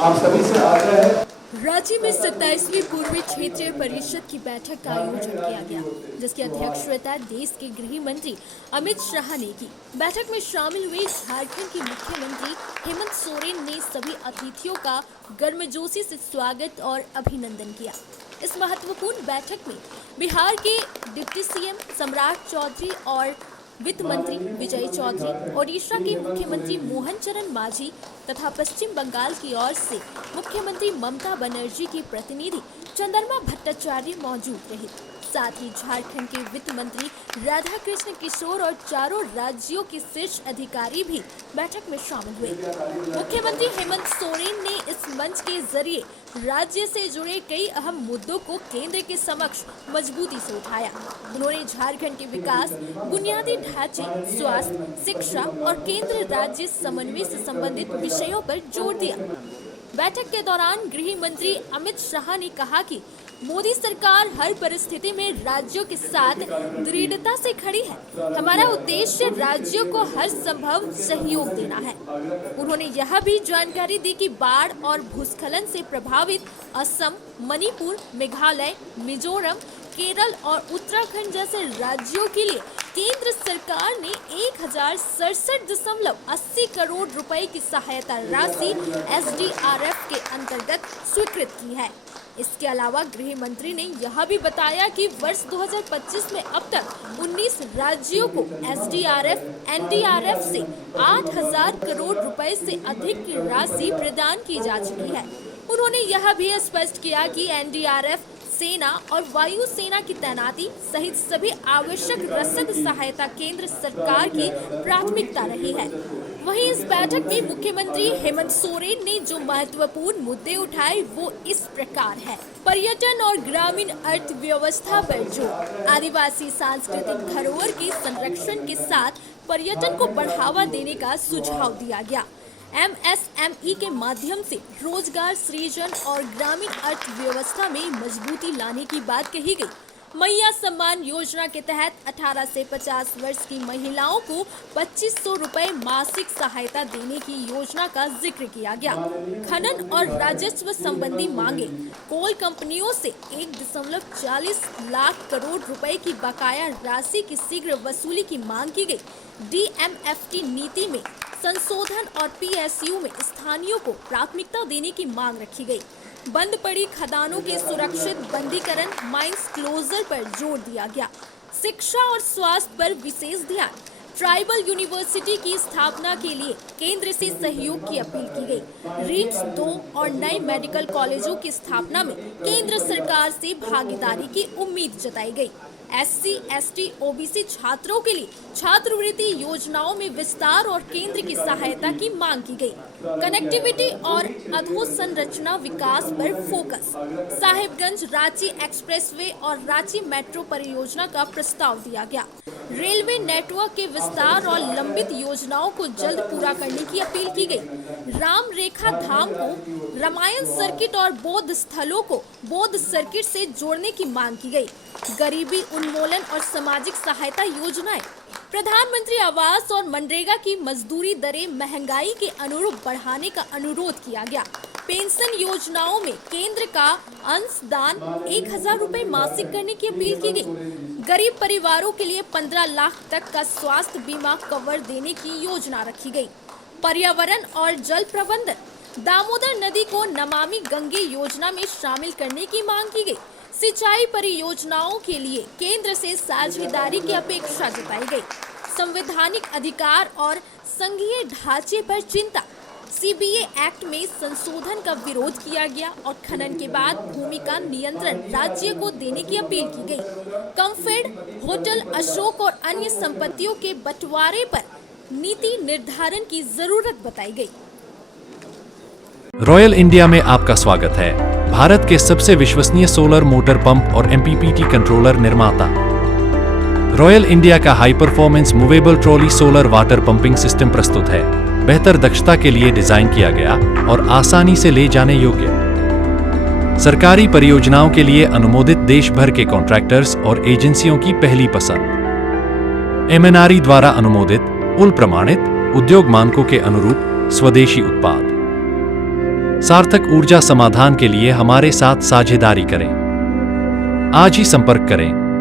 आप सभी से आग्रह है। रांची में 27वीं पूर्वी क्षेत्रीय परिषद की बैठक का आयोजन किया गया, जिसकी अध्यक्षता देश के गृह मंत्री अमित शाह ने की। बैठक में शामिल हुए झारखंड के मुख्यमंत्री हेमंत सोरेन ने सभी अतिथियों का गर्मजोशी से स्वागत और अभिनंदन किया। इस महत्वपूर्ण बैठक में बिहार के डिप्टी सीएम सम्राट चौधरी और वित्त मंत्री विजय चौधरी, ओडिशा के मुख्यमंत्री मोहन चरण मांझी तथा पश्चिम बंगाल की ओर से मुख्यमंत्री ममता बनर्जी की प्रतिनिधि चंद्रमा भट्टाचार्य मौजूद रहे। साथ ही झारखंड के वित्त मंत्री राधा कृष्ण किशोर और चारों राज्यों के शीर्ष अधिकारी भी बैठक में शामिल हुए। मुख्यमंत्री हेमंत सोरेन ने इस मंच के जरिए राज्य से जुड़े कई अहम मुद्दों को केंद्र के समक्ष मजबूती से उठाया। उन्होंने झारखंड के विकास, बुनियादी ढांचे, स्वास्थ्य, शिक्षा और केंद्र राज्य समन्वय से संबंधित विषयों पर जोर दिया। बैठक के दौरान गृह मंत्री अमित शाह ने कहा कि मोदी सरकार हर परिस्थिति में राज्यों के साथ दृढ़ता से खड़ी है। हमारा उद्देश्य राज्यों को हर संभव सहयोग देना है। उन्होंने यह भी जानकारी दी कि बाढ़ और भूस्खलन से प्रभावित असम, मणिपुर, मेघालय, मिजोरम, केरल और उत्तराखंड जैसे राज्यों के लिए केंद्र सरकार ने 1067.80 करोड़ रुपए की सहायता राशि SDRF के अंतर्गत स्वीकृत की है। इसके अलावा गृह मंत्री ने यह भी बताया कि वर्ष 2025 में अब तक 19 राज्यों को SDRF, NDRF से 8,000 करोड़ रुपए से अधिक की राशि प्रदान की जा चुकी है। उन्होंने यह भी स्पष्ट किया कि NDRF सेना और वायु सेना की तैनाती सहित सभी आवश्यक रसद सहायता केंद्र सरकार की प्राथमिकता रही है। वहीं इस बैठक में मुख्यमंत्री हेमंत सोरेन ने जो महत्वपूर्ण मुद्दे उठाए वो इस प्रकार है। पर्यटन और ग्रामीण अर्थव्यवस्था पर जोर, आदिवासी सांस्कृतिक धरोहर के संरक्षण के साथ पर्यटन को बढ़ावा देने का सुझाव दिया गया। MSME के माध्यम से रोजगार सृजन और ग्रामीण अर्थव्यवस्था में मजबूती लाने की बात कही गई। मैया सम्मान योजना के तहत 18 से 50 वर्ष की महिलाओं को 2500 रुपए मासिक सहायता देने की योजना का जिक्र किया गया। खनन और राजस्व संबंधी मांगे, कोल कंपनियों से 1.40 लाख करोड़ रुपए की बकाया राशि की शीघ्र वसूली की मांग की गई। DMFT नीति में संशोधन और PSU में स्थानीयों को प्राथमिकता देने की मांग रखी गई। बंद पड़ी खदानों के सुरक्षित बंदीकरण, माइंस क्लोजर पर जोर दिया गया। शिक्षा और स्वास्थ्य पर विशेष ध्यान, ट्राइबल यूनिवर्सिटी की स्थापना के लिए केंद्र से सहयोग की अपील की गई। रिम्स 2 और नए मेडिकल कॉलेजों की स्थापना में केंद्र सरकार से भागीदारी की उम्मीद जताई गई। SC, ST, OBC छात्रों के लिए छात्रवृत्ति योजनाओं में विस्तार और केंद्र की सहायता की मांग की गई। कनेक्टिविटी और अधोसंरचना विकास पर फोकस, साहिबगंज रांची एक्सप्रेसवे और रांची मेट्रो परियोजना का प्रस्ताव दिया गया। रेलवे नेटवर्क के विस्तार और लंबित योजनाओं को जल्द पूरा करने की अपील की गई। राम रेखा धाम को रामायण सर्किट और बौद्ध स्थलों को बौद्ध सर्किट से जोड़ने की मांग की गई। गरीबी उन्मूलन और सामाजिक सहायता योजनाएं, प्रधानमंत्री आवास और मनरेगा की मजदूरी दरें महंगाई के अनुरूप बढ़ाने का अनुरोध किया गया। पेंशन योजनाओं में केंद्र का अंशदान 1,000 रुपए मासिक करने की अपील की गई। गरीब परिवारों के लिए 15 लाख तक का स्वास्थ्य बीमा कवर देने की योजना रखी गई। पर्यावरण और जल प्रबंधन, दामोदर नदी को नमामि गंगे योजना में शामिल करने की मांग की गई। सिंचाई परियोजनाओं के लिए केंद्र से साझेदारी की अपेक्षा जताई गई। संवैधानिक अधिकार और संघीय ढांचे पर चिंता, CBA एक्ट में संशोधन का विरोध किया गया और खनन के बाद भूमि का नियंत्रण राज्य को देने की अपील की गई। कम्फेड, होटल अशोक और अन्य संपत्तियों के बंटवारे पर नीति निर्धारण की जरूरत बताई गई। रॉयल इंडिया में आपका स्वागत है। भारत के सबसे विश्वसनीय सोलर मोटर पंप और MPPT कंट्रोलर निर्माता रॉयल इंडिया का high performance movable trolley solar water pumping system प्रस्तुत है। बेहतर दक्षता के लिए डिजाइन किया गया और आसानी से ले जाने योग्य। सरकारी परियोजनाओं के लिए अनुमोदित देश भर के कॉन्ट्रैक्टर्स और एजेंसियों की पहली पसंद। MNRE द्वारा अनुमोदित, उल प्रमाणित, उद्योग मानकों के अनुरूप स्वदेशी उत्पाद। सार्थक ऊर्जा समाधान के लिए हमारे साथ साझेदारी करें। आज ही संपर्क करें।